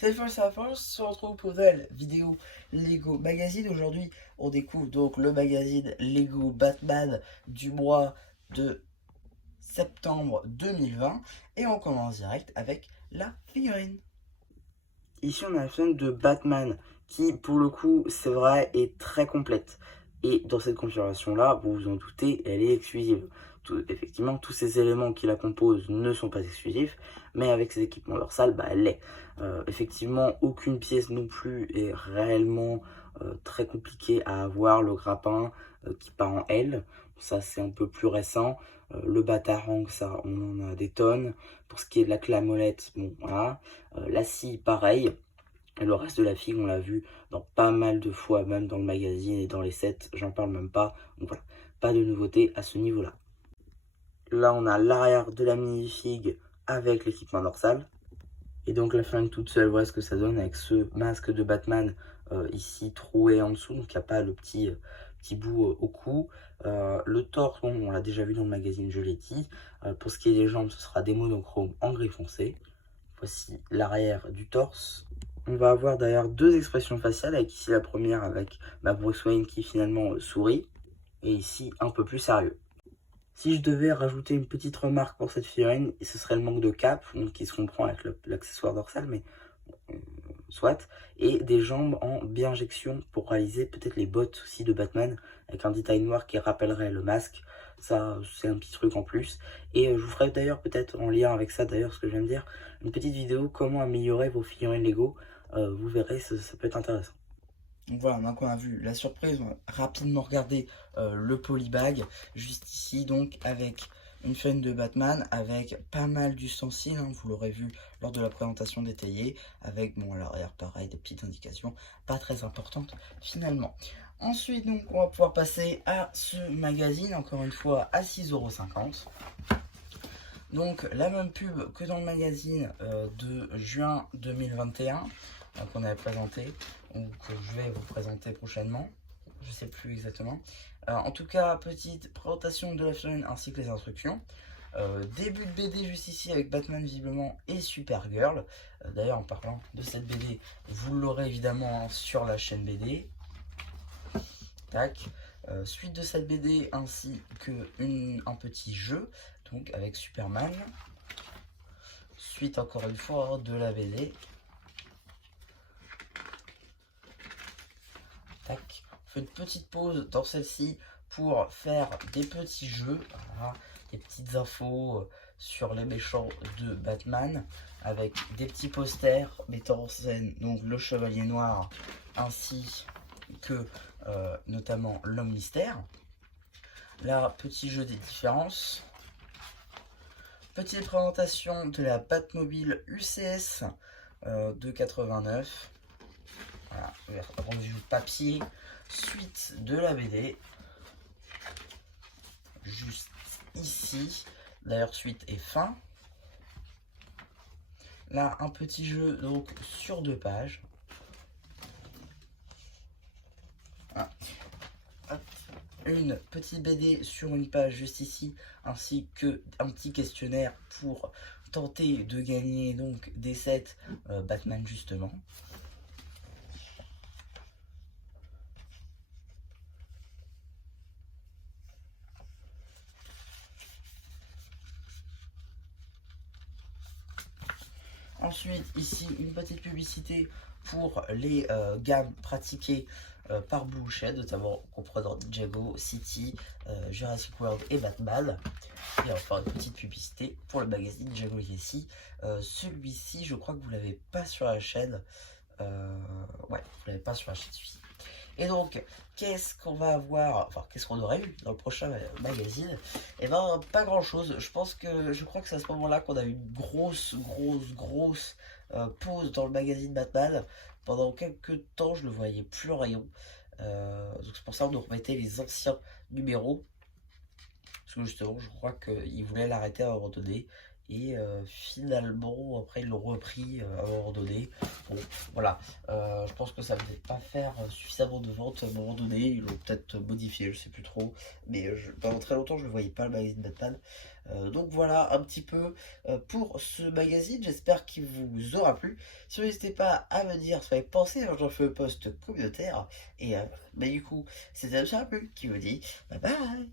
Salut ça va, on se retrouve pour une nouvelle vidéo Lego Magazine. Aujourd'hui, on découvre donc le magazine Lego Batman du mois de septembre 2020 et on commence direct avec la figurine. Ici, on a la figurine de Batman qui, pour le coup, c'est vrai, est très complète. Et dans cette configuration-là, vous vous en doutez, elle est exclusive. Effectivement, tous ces éléments qui la composent ne sont pas exclusifs, mais avec ses équipements dorsales, elle l'est. Effectivement, aucune pièce non plus est réellement très compliquée à avoir. Le grappin qui part en L, ça c'est un peu plus récent. Le batarang, ça on en a des tonnes. Pour ce qui est de la clé à molette, bon voilà. La scie, pareil. Et le reste de la figue, on l'a vu dans pas mal de fois, même dans le magazine et dans les sets, j'en parle même pas. Donc voilà, pas de nouveauté à ce niveau-là. Là, on a l'arrière de la mini-figue avec l'équipement dorsal. Et donc la flingue toute seule, voilà ce que ça donne avec ce masque de Batman ici troué en dessous. Donc il n'y a pas le petit bout au cou. Le torse, bon, on l'a déjà vu dans le magazine, je l'ai dit. Pour ce qui est des jambes, ce sera des monochromes en gris foncé. Voici l'arrière du torse. On va avoir d'ailleurs deux expressions faciales, avec ici la première avec Bruce Wayne qui finalement sourit, et ici un peu plus sérieux. Si je devais rajouter une petite remarque pour cette figurine, ce serait le manque de cap, donc qui se comprend avec l'accessoire dorsal, mais soit, et des jambes en bi-injection pour réaliser peut-être les bottes aussi de Batman, avec un détail noir qui rappellerait le masque. Ça, c'est un petit truc en plus. Et je vous ferai d'ailleurs peut-être en lien avec ça, d'ailleurs, ce que je viens de dire, une petite vidéo comment améliorer vos figurines Lego. Vous verrez, ça peut être intéressant. Donc voilà, maintenant qu'on a vu la surprise, on va rapidement regarder le polybag, juste ici, donc avec une feuille de Batman, avec pas mal d'ustensiles, hein, vous l'aurez vu lors de la présentation détaillée, avec, bon, à l'arrière, pareil, des petites indications, pas très importantes finalement. Ensuite, donc, on va pouvoir passer à ce magazine, encore une fois, à 6,50 €. Donc, la même pub que dans le magazine de juin 2021, qu'on avait présenté, ou que je vais vous présenter prochainement, je sais plus exactement. En tout cas, petite présentation de la figurine ainsi que les instructions. Début de BD juste ici avec Batman visiblement et Supergirl. D'ailleurs, en parlant de cette BD, vous l'aurez évidemment sur la chaîne BD. Tac. Suite de cette BD ainsi que un petit jeu, donc avec Superman. Suite encore une fois de la BD. Tac. On fait une petite pause dans celle-ci pour faire des petits jeux, voilà, des petites infos sur les méchants de Batman, avec des petits posters mettant en scène donc le Chevalier Noir ainsi que notamment l'Homme Mystère. Là, petit jeu des différences. Petite présentation de la Batmobile UCS de 89. Voilà, rendu papier. Suite de la BD. Juste ici. D'ailleurs, suite et fin. Là, un petit jeu donc sur 2 pages. Voilà. Une petite BD sur une page juste ici, ainsi que un petit questionnaire pour tenter de gagner donc des sets Batman justement. Ensuite, ici, une petite publicité pour les gammes pratiquées par Blue Shed, notamment comprenant Jago, City, Jurassic World et Batman. Et enfin, une petite publicité pour le magazine Jago Legacy. Celui-ci, je crois que vous ne l'avez pas sur la chaîne. Ouais, vous l'avez pas sur la chaîne celui-ci. Et donc, qu'est-ce qu'on va avoir, enfin, qu'est-ce qu'on aurait eu dans le prochain magazine? Et ben, pas grand-chose. Je crois que c'est à ce moment-là qu'on a eu une grosse pause dans le magazine Batman. Pendant quelques temps, je le voyais plus en rayon. Donc c'est pour ça qu'on nous remettait les anciens numéros. Parce que justement, je crois qu'il voulait l'arrêter à un moment donné. Et finalement, après, ils l'ont repris à un moment donné. Bon, voilà. Je pense que ça ne devait pas faire suffisamment de ventes à un moment donné. Ils l'ont peut-être modifié, je sais plus trop. Mais pendant très longtemps, je ne voyais pas le magazine Batman. Donc voilà un petit peu pour ce magazine. J'espère qu'il vous aura plu. Si vous n'hésitez pas à me dire ce que vous avez pensé, hein, j'en fais un post communautaire. Et du coup, c'était un qui vous dit bye bye.